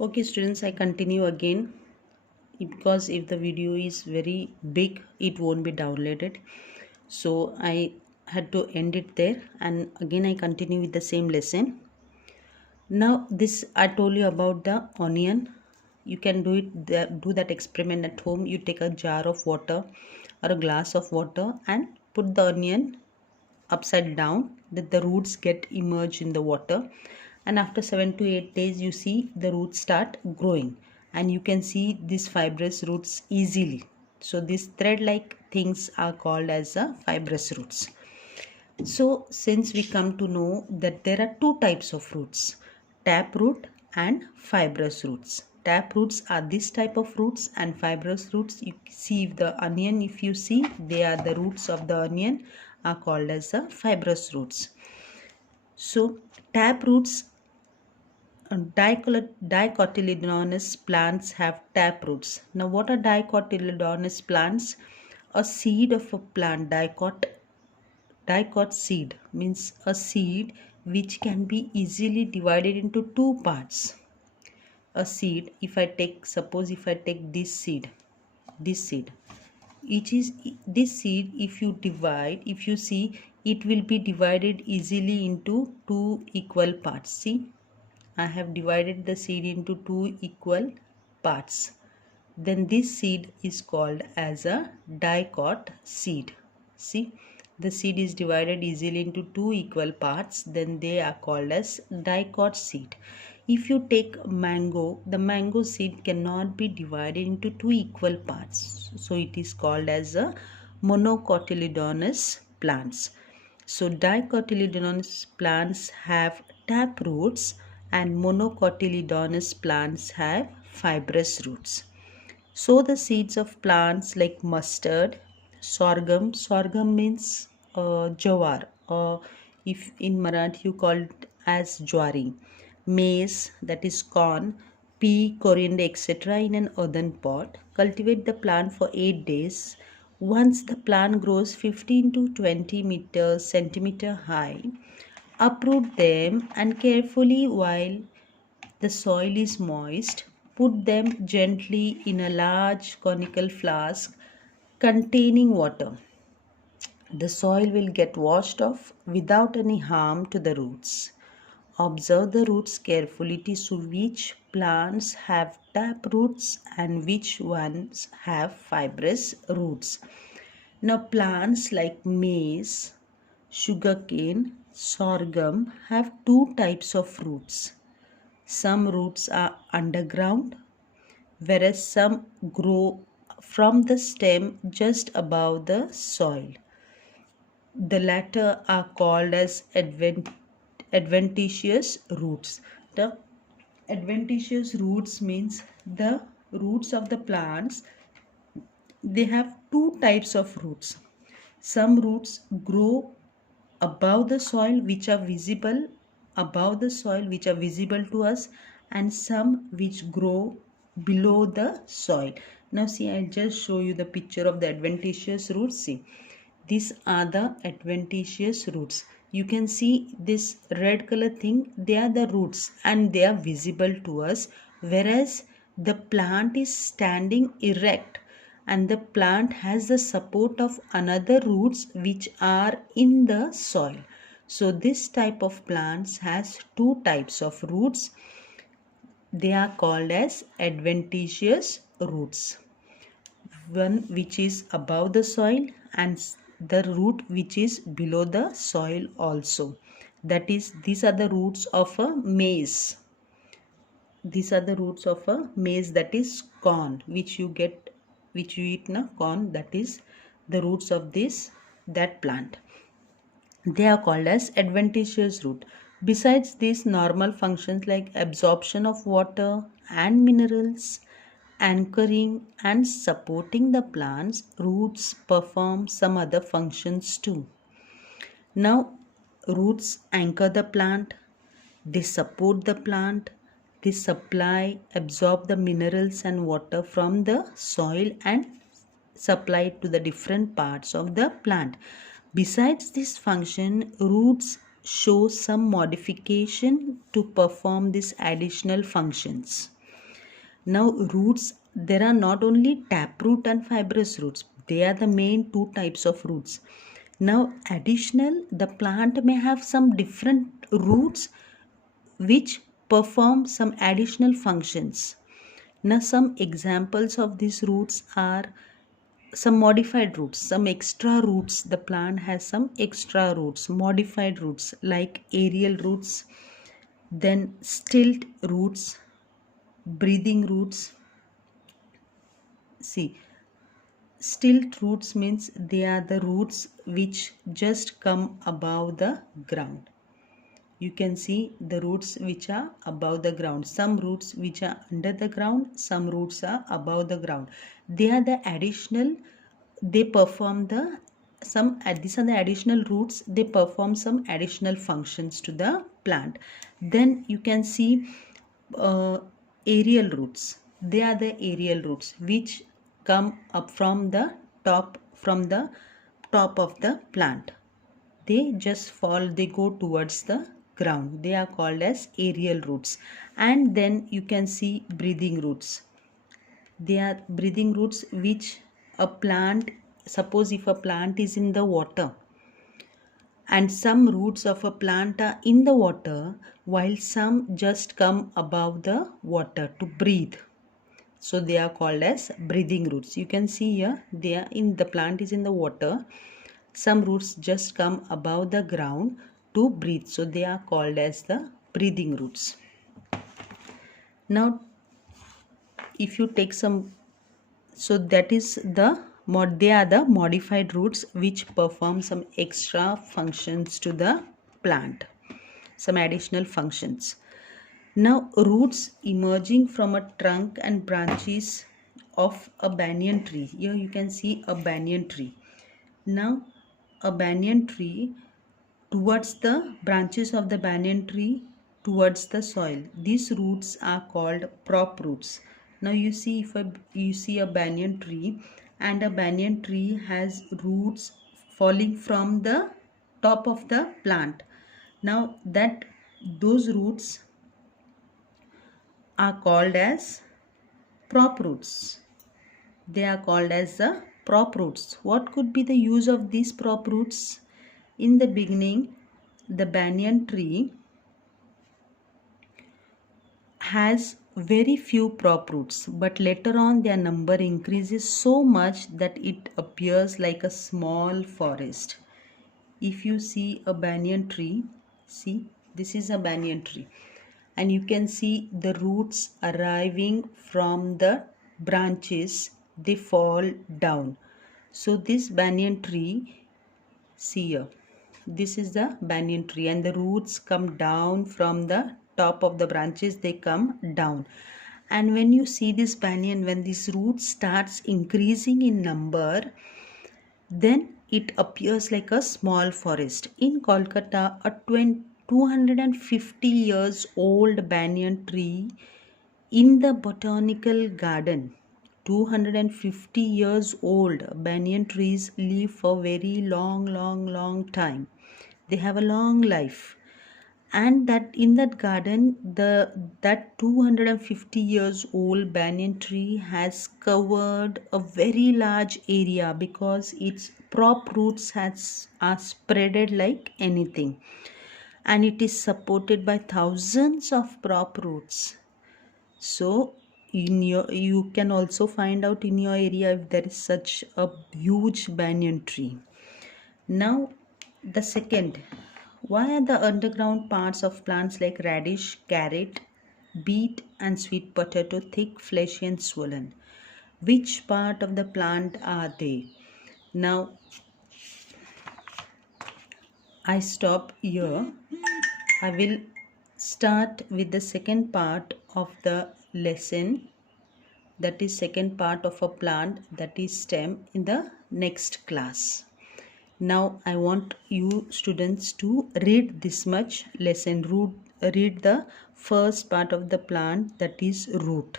Okay students, I continue again because if the video is very big it won't be downloaded, so I had to end it there and again I continue with the same lesson. Now this I told you about the onion. You can do that experiment at home. You take a jar of water or a glass of water and put the onion upside down, that the roots get immersed in the water, and after 7 to 8 days you see the roots start growing and you can see these fibrous roots easily. So these thread like things are called as fibrous roots. So since we come to know that there are two types of roots, tap root and fibrous roots. Tap roots are this type of roots and fibrous roots, you see the onion, if you see they are the roots of the onion, are called as the fibrous roots. So tap roots, dicotyledonous plants have tap roots. Now what are dicotyledonous plants? A seed of a plant, dicot seed means a seed which can be easily divided into two parts. A seed, if I take this seed, each is this seed, if you see, it will be divided easily into two equal parts. See, I have divided the seed into two equal parts. Then this seed is called as a dicot seed. See, the seed is divided easily into two equal parts, then they are called as dicot seed. If you take mango, the mango seed cannot be divided into two equal parts, so it is called as a monocotyledonous plants. So dicotyledonous plants have tap roots and monocotyledonous plants have fibrous roots. Sow the seeds of plants like mustard, sorghum. Sorghum means jawar, or if in Marathi you call it as jwari. Maize, that is corn, pea, coriander, etc. in an earthen pot. Cultivate the plant for 8 days. Once the plant grows 15 to 20 centimeter high, uproot them and carefully, while the soil is moist, put them gently in a large conical flask containing water. The soil will get washed off without any harm to the roots. Observe the roots carefully to see which plants have tap roots and which ones have fibrous roots. Now plants like maize, sugarcane, sorghum have two types of roots. Some roots are underground, whereas some grow from the stem just above the soil. The latter are called as adventitious roots. The adventitious roots means the roots of the plants, they have two types of roots. Some roots grow above the soil which are visible to us, and some which grow below the soil. Now see, I'll just show you the picture of the adventitious roots. See, these are the adventitious roots. You can see this red color thing, they are the roots and they are visible to us, whereas the plant is standing erect and the plant has the support of another roots which are in the soil. So this type of plants has two types of roots. They are called as adventitious roots. One which is above the soil and the root which is below the soil also. That is, these are the roots of a maize. These are the roots of a maize, that is corn, which you eat na corn, that is the roots of that plant. They are called as adventitious root. Besides these normal functions like absorption of water and minerals, anchoring and supporting the plants, roots perform some other functions too. Now, roots anchor the plant, they support the plant, they supply, absorb the minerals and water from the soil and supply it to the different parts of the plant. Besides this function, roots show some modification to perform these additional functions. Now roots, there are not only taproot and fibrous roots, they are the main two types of roots. Now additional, the plant may have some different roots which perform some additional functions. Now some examples of these roots are some modified roots, some extra roots. The plant has some extra roots, modified roots like aerial roots, then stilt roots, breathing roots. See, stilt roots means they are the roots which just come above the ground. You can see the roots which are above the ground. Some roots which are under the ground, some roots are above the ground. They are the additional, they perform the some, these are the additional roots, they perform some additional functions to the plant. Then you can see aerial roots. They are the aerial roots which come up from the top of the plant. They just fall, they go towards the ground. They are called as aerial roots. And then you can see breathing roots. They are breathing roots which a plant, suppose if a plant is in the water and some roots of a plant are in the water while some just come above the water to breathe. So they are called as breathing roots. You can see here, they are in, the plant is in the water. Some roots just come above the ground to breathe. So they are called as the breathing roots. Now, if you take some, so that is the, they are the modified roots which perform some extra functions to the plant, some additional functions. Now, roots emerging from a trunk and branches of a banyan tree. Here you can see a banyan tree. Now, a banyan tree, towards the branches of the banyan tree towards the soil. These roots are called prop roots. Now you see, if you see a banyan tree and a banyan tree has roots falling from the top of the plant. Now those roots are called as prop roots. They are called as the prop roots. What could be the use of these prop roots? In the beginning, the banyan tree has very few prop roots, but later on their number increases so much that it appears like a small forest. If you see a banyan tree, see, this is a banyan tree, and you can see the roots arriving from the branches, they fall down. So this banyan tree, see here, this is the banyan tree and the roots come down from the top of the branches, they come down. And when you see this banyan, when these roots starts increasing in number, then it appears like a small forest. In Kolkata, a 250 years old banyan tree in the botanical garden, 250 years old banyan trees live for very long time. They have a long life, and that in that garden, that 250 years old banyan tree has covered a very large area because its prop roots are spreaded like anything, and it is supported by thousands of prop roots. So you can also find out in your area if there is such a huge banyan tree. Now the second, why are the underground parts of plants like radish, carrot, beet and sweet potato thick, fleshy and swollen? Which part of the plant are they? Now I stop here. I will start with the second part of the lesson, that is second part of a plant, that is stem, in the next class. Now I want you students to read this much lesson, read the first part of the plant, that is root.